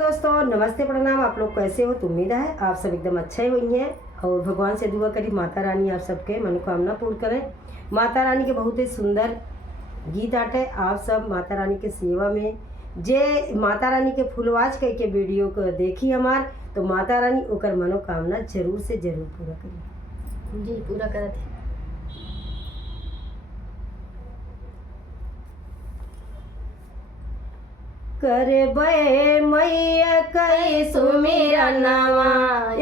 दोस्तों, नमस्ते प्रणाम। आप लोग कैसे हो? तो उम्मीद है आप सब एकदम अच्छे हुई हैं और भगवान से दुआ करी माता रानी आप सबके मनोकामना पूर्ण करें। माता रानी के बहुत ही सुंदर गीत आटे आप सब माता रानी के सेवा में जे माता रानी के फुलवाज कह के वीडियो को देखी हमार, तो माता रानी ओकर मनोकामना जरूर से जरूर पूरा करी। जी पूरा करत है। करबे मैया कई सुमिरनवा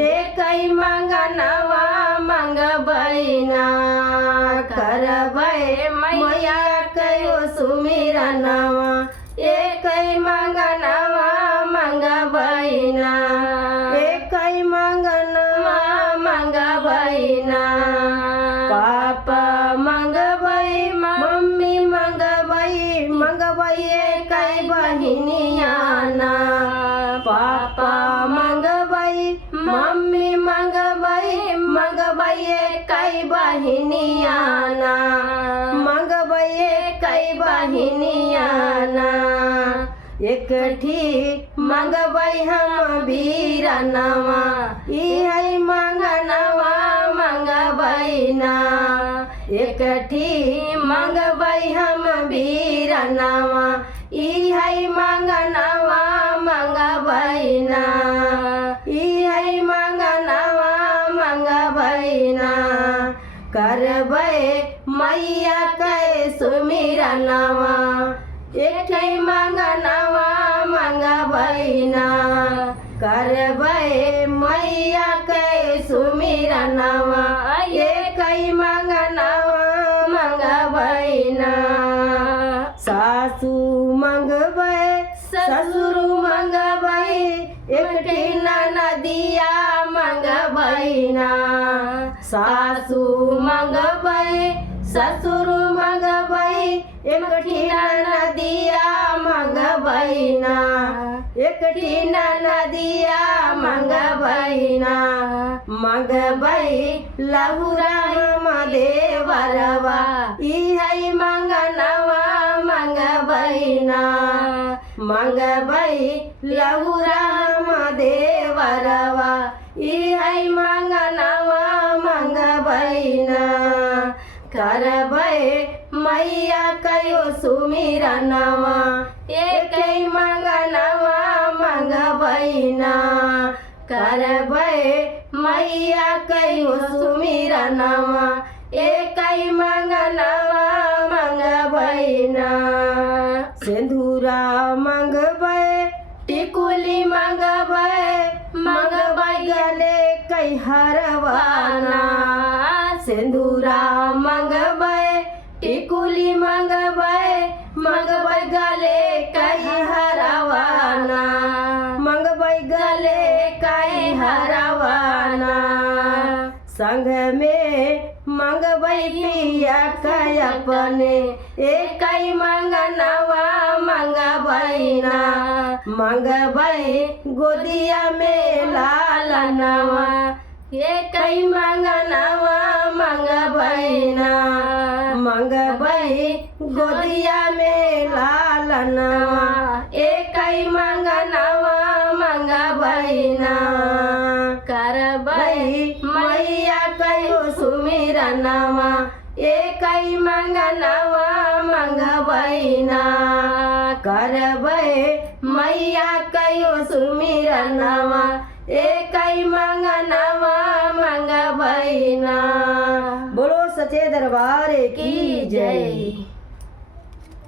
एक मंगनवा मंगबैना। करबे मैया कई सुमिरनवा एक मंगनवा मंगबैना। एक मंगनवा मंगबैना। पापा मंगबै मम्मी मंगबै मंगबै कई बहिनियाना। पापा मंगबै मम्मी मंगबै मंगबै कई बहिनियाना। मंगबै कई बहिनियाना। एकठी मंगबै हम बीरनवा इहै मंगनवा मंगबैना। एकठी मंगबै हम बीरनवा इहै मंगनवा मंगबैना। इहै मंगनवा मंगबैना। करबै मैया कै सुमिरनवा एक मंगनवा मंगबैना। करबै मैया कै सुमिरनवा एक मंगनवा मंगबैना। सासू मंगबै ससुर मंगबै एकठी ननदिया मंगबैना। सासू मंगबै ससुर मंगबै एकठी ननदिया मंगबैना। एकठी ननदिया मंगबैना। मंगबै लहुरा देवरवा इहै मंगनवा मंगबैना। मंगबै लहुरा देवरवा इहै मंगनवा मंगबैना। करबै मैया कयो सुमिरनवा एक मंगनवा मंगबैना। करबै मैया कयो सुमिरनवा एक मंगनवा मंगबैना। सिंदूरा मंगबै टिकुली मंगबै मंगबै गले कई हरवाना। सिंदूरा मंगबै टिकुली मंगबै मंगबै गले कई हरवाना। मंगबै गले कई हरवाना। संग में मंगबै पिया कई अपने एक मंगनवा मंगबैना। मंगबै गोदिया में लालनवा एक मंगनवा मंगबैना। मंगबै गोदिया में लालनवा एक मंगनवा मंगबैना। करबै मैया कयो सुमिरनवा एक मंगनवा मंगबैना। करबै मैया कयो सुमिरनवा एक मंगनवा मंगबैना। बोलो सच्चे दरबार की जय।